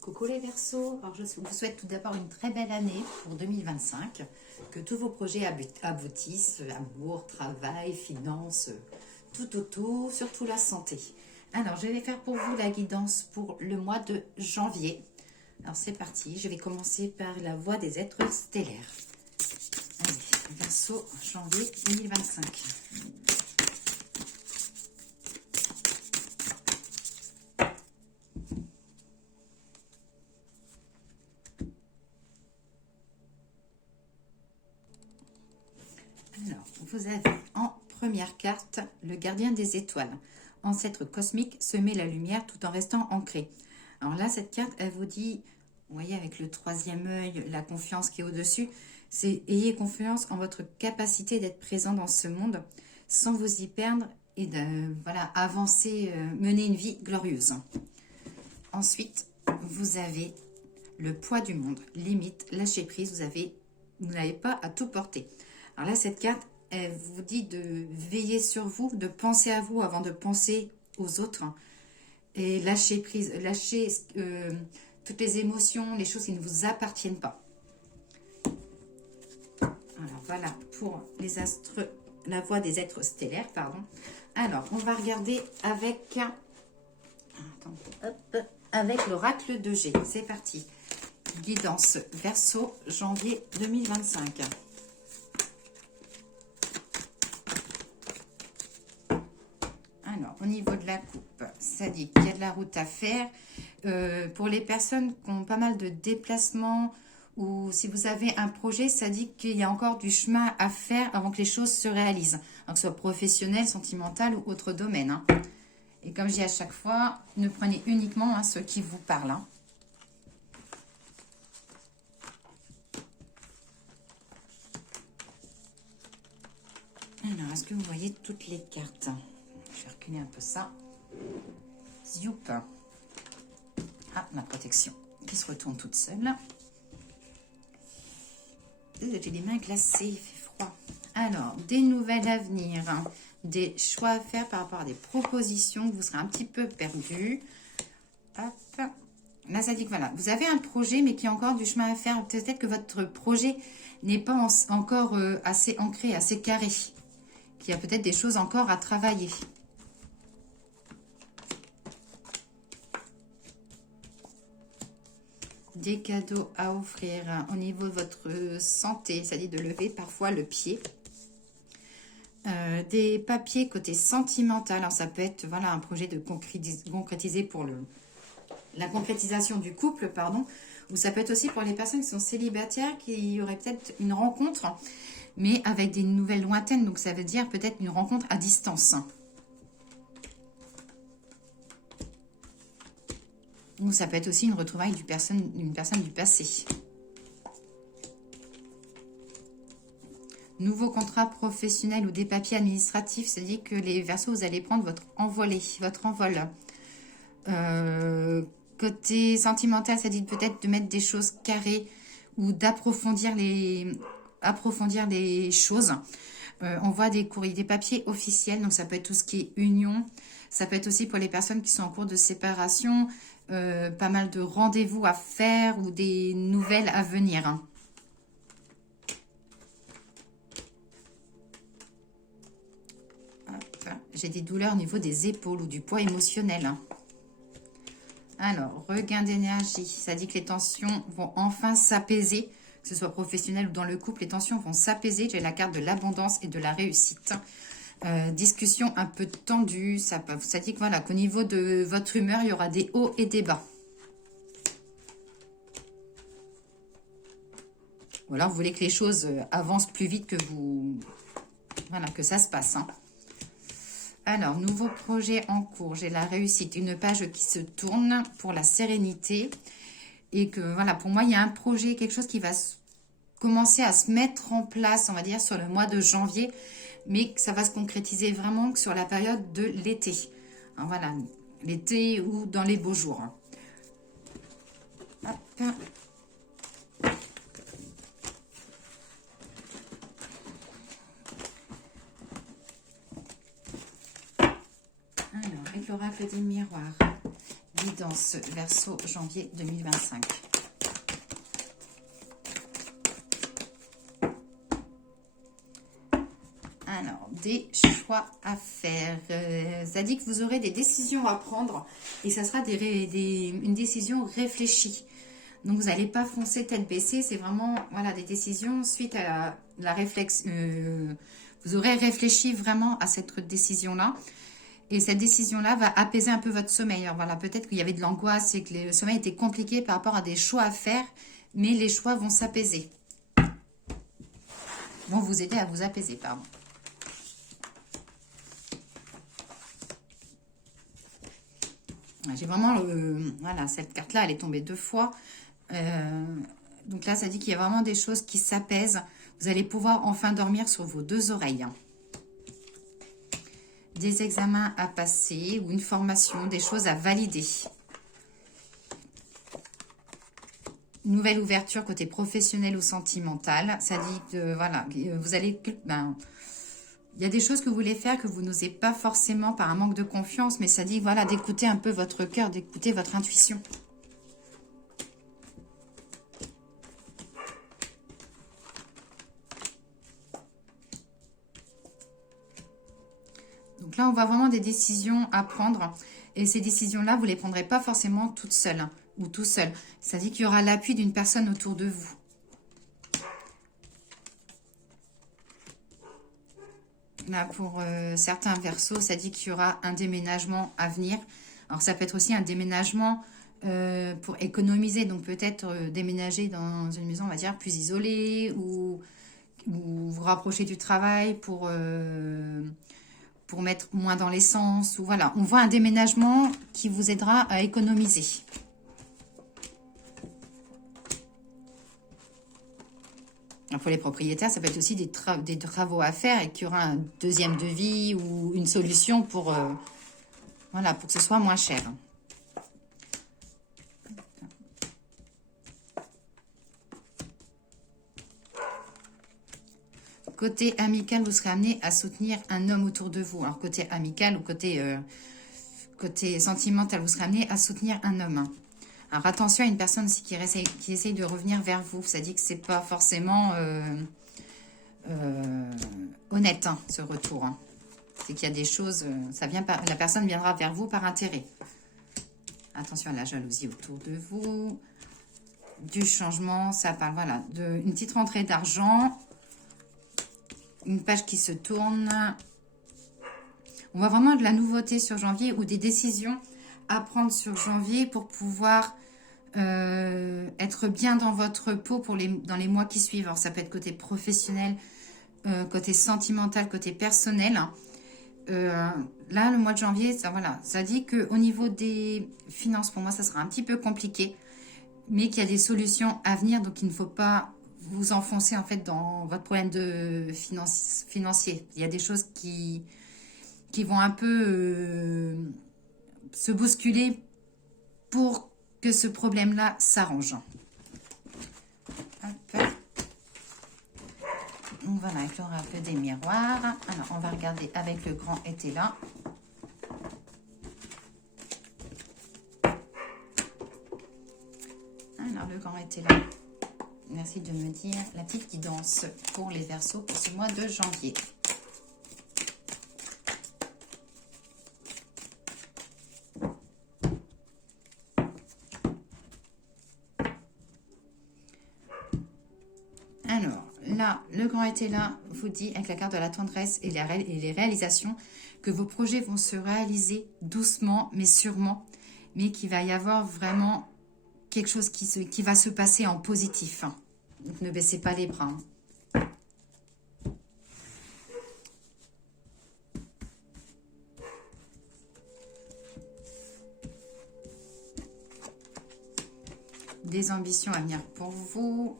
Coucou les Verseaux, alors je vous souhaite tout d'abord une très belle année pour 2025, que tous vos projets aboutissent, amour, travail, finances, tout autour, surtout la santé. Alors je vais faire pour vous la guidance pour le mois de janvier. Alors c'est parti, je vais commencer par la voie des êtres stellaires. Allez, Verseau, janvier 2025. Alors, vous avez en première carte le gardien des étoiles. Ancêtre cosmique, semer la lumière tout en restant ancré. Alors là, cette carte, elle vous dit, vous voyez avec le troisième œil, la confiance qui est au-dessus, c'est ayez confiance en votre capacité d'être présent dans ce monde sans vous y perdre et de voilà, avancer, mener une vie glorieuse. Ensuite, vous avez le poids du monde, limite, lâcher prise, vous n'avez pas à tout porter. Alors là, cette carte, elle vous dit de veiller sur vous, de penser à vous avant de penser aux autres. Et lâcher prise, lâcher toutes les émotions, les choses qui ne vous appartiennent pas. Alors voilà pour les astres, la voie des êtres stellaires, pardon. Alors, on va regarder avec, avec l'oracle de G. C'est parti. Guidance Verseau, janvier 2025. Alors, au niveau de la coupe, ça dit qu'il y a de la route à faire. Pour les personnes qui ont pas mal de déplacements ou si vous avez un projet, ça dit qu'il y a encore du chemin à faire avant que les choses se réalisent. Donc, que ce soit professionnel, sentimental ou autre domaine. Hein. Et comme je dis à chaque fois, ne prenez uniquement ce qui vous parle. Hein. Alors, est-ce que vous voyez toutes les cartes? Je vais reculer un peu ça. Zoup. Ah, ma protection qui se retourne toute seule. J'ai les mains glacées, il fait froid. Alors, des nouvelles à venir, hein. Des choix à faire par rapport à des propositions que vous serez un petit peu perdu. Hop. Là, ça dit que voilà, vous avez un projet, mais qu'il y a encore du chemin à faire. Peut-être que votre projet n'est pas encore assez ancré, assez carré. Qu'il y a peut-être des choses encore à travailler. Des cadeaux à offrir au niveau de votre santé, c'est-à-dire de lever parfois le pied. Des papiers côté sentimental, alors ça peut être voilà, un projet de concrétiser pour la concrétisation du couple, pardon, ou ça peut être aussi pour les personnes qui sont célibataires, qui y aurait peut-être une rencontre, mais avec des nouvelles lointaines, donc ça veut dire peut-être une rencontre à distance. Ou ça peut être aussi une retrouvaille d'une personne du passé. Nouveau contrat professionnel ou des papiers administratifs, c'est-à-dire que les Verseaux, vous allez prendre votre envol. Côté sentimental, ça dit peut-être de mettre des choses carrées ou d'approfondir les choses. On voit des courriers, des papiers officiels, donc ça peut être tout ce qui est union. Ça peut être aussi pour les personnes qui sont en cours de séparation, pas mal de rendez-vous à faire ou des nouvelles à venir. Hein. J'ai des douleurs au niveau des épaules ou du poids émotionnel. Hein. Alors, regain d'énergie. Ça dit que les tensions vont enfin s'apaiser, que ce soit professionnel ou dans le couple. Les tensions vont s'apaiser. J'ai la carte de l'abondance et de la réussite. Discussion un peu tendue. Ça dit que voilà, qu'au niveau de votre humeur, il y aura des hauts et des bas. Ou alors, vous voulez que les choses avancent plus vite que vous... Voilà, que ça se passe. Hein. Alors, nouveau projet en cours. J'ai la réussite. Une page qui se tourne pour la sérénité. Et que, voilà, pour moi, il y a un projet, quelque chose qui va commencer à se mettre en place, on va dire, sur le mois de janvier. Mais que ça va se concrétiser vraiment sur la période de l'été. Voilà, l'été ou dans les beaux jours. Hop. Alors, avec l'oracle des miroirs. Guidance Verseau, janvier 2025. Alors, des choix à faire. Ça dit que vous aurez des décisions à prendre et ça sera une décision réfléchie. Donc, vous n'allez pas foncer tête baissée. C'est vraiment voilà, des décisions suite à la réflexion. Vous aurez réfléchi vraiment à cette décision-là. Et cette décision-là va apaiser un peu votre sommeil. Alors, voilà, peut-être qu'il y avait de l'angoisse et que le sommeil était compliqué par rapport à des choix à faire. Mais les choix vont s'apaiser. Vont vous aider à vous apaiser, pardon. J'ai vraiment, voilà, cette carte-là, elle est tombée 2 fois. Donc là, ça dit qu'il y a vraiment des choses qui s'apaisent. Vous allez pouvoir enfin dormir sur vos 2 oreilles. Des examens à passer ou une formation, des choses à valider. Nouvelle ouverture côté professionnel ou sentimental. Ça dit que, voilà, vous allez... il y a des choses que vous voulez faire que vous n'osez pas forcément par un manque de confiance, mais ça dit voilà d'écouter un peu votre cœur, d'écouter votre intuition. Donc là, on voit vraiment des décisions à prendre. Et ces décisions-là, vous ne les prendrez pas forcément toutes seules ou tout seul. Ça dit qu'il y aura l'appui d'une personne autour de vous. Là, pour certains versos, ça dit qu'il y aura un déménagement à venir. Alors, ça peut être aussi un déménagement pour économiser. Donc, peut-être déménager dans une maison, on va dire, plus isolée ou vous rapprocher du travail pour mettre moins dans l'essence. Ou voilà, on voit un déménagement qui vous aidera à économiser. Pour les propriétaires, ça peut être aussi des travaux à faire et qu'il y aura un deuxième devis ou une solution pour, voilà, pour que ce soit moins cher. Côté amical, vous serez amené à soutenir un homme autour de vous. Alors, côté amical ou côté sentimental, vous serez amené à soutenir un homme. Alors, attention à une personne aussi qui essaye de revenir vers vous. Ça dit que c'est pas forcément honnête, hein, ce retour. Hein. C'est qu'il y a des choses... la personne viendra vers vous par intérêt. Attention à la jalousie autour de vous. Du changement, ça parle voilà, d'une petite rentrée d'argent. Une page qui se tourne. On voit vraiment de la nouveauté sur janvier ou des décisions à prendre sur janvier pour pouvoir être bien dans votre peau dans les mois qui suivent. Alors, ça peut être côté professionnel, côté sentimental, côté personnel. Là, le mois de janvier, ça dit qu'au niveau des finances, pour moi, ça sera un petit peu compliqué, mais qu'il y a des solutions à venir, donc il ne faut pas vous enfoncer en fait dans votre problème de financier. Il y a des choses qui vont un peu se bousculer pour que ce problème-là s'arrange. Donc voilà, il y aura un peu des miroirs. Alors, on va regarder avec le grand été là. Alors, le grand été là. Merci de me dire la petite guidance pour les Verseaux pour ce mois de janvier. Alors, là, le grand été là vous dit, avec la carte de la tendresse et les réalisations, que vos projets vont se réaliser doucement, mais sûrement, mais qu'il va y avoir vraiment quelque chose qui va se passer en positif. Donc, ne baissez pas les bras. Des ambitions à venir pour vous.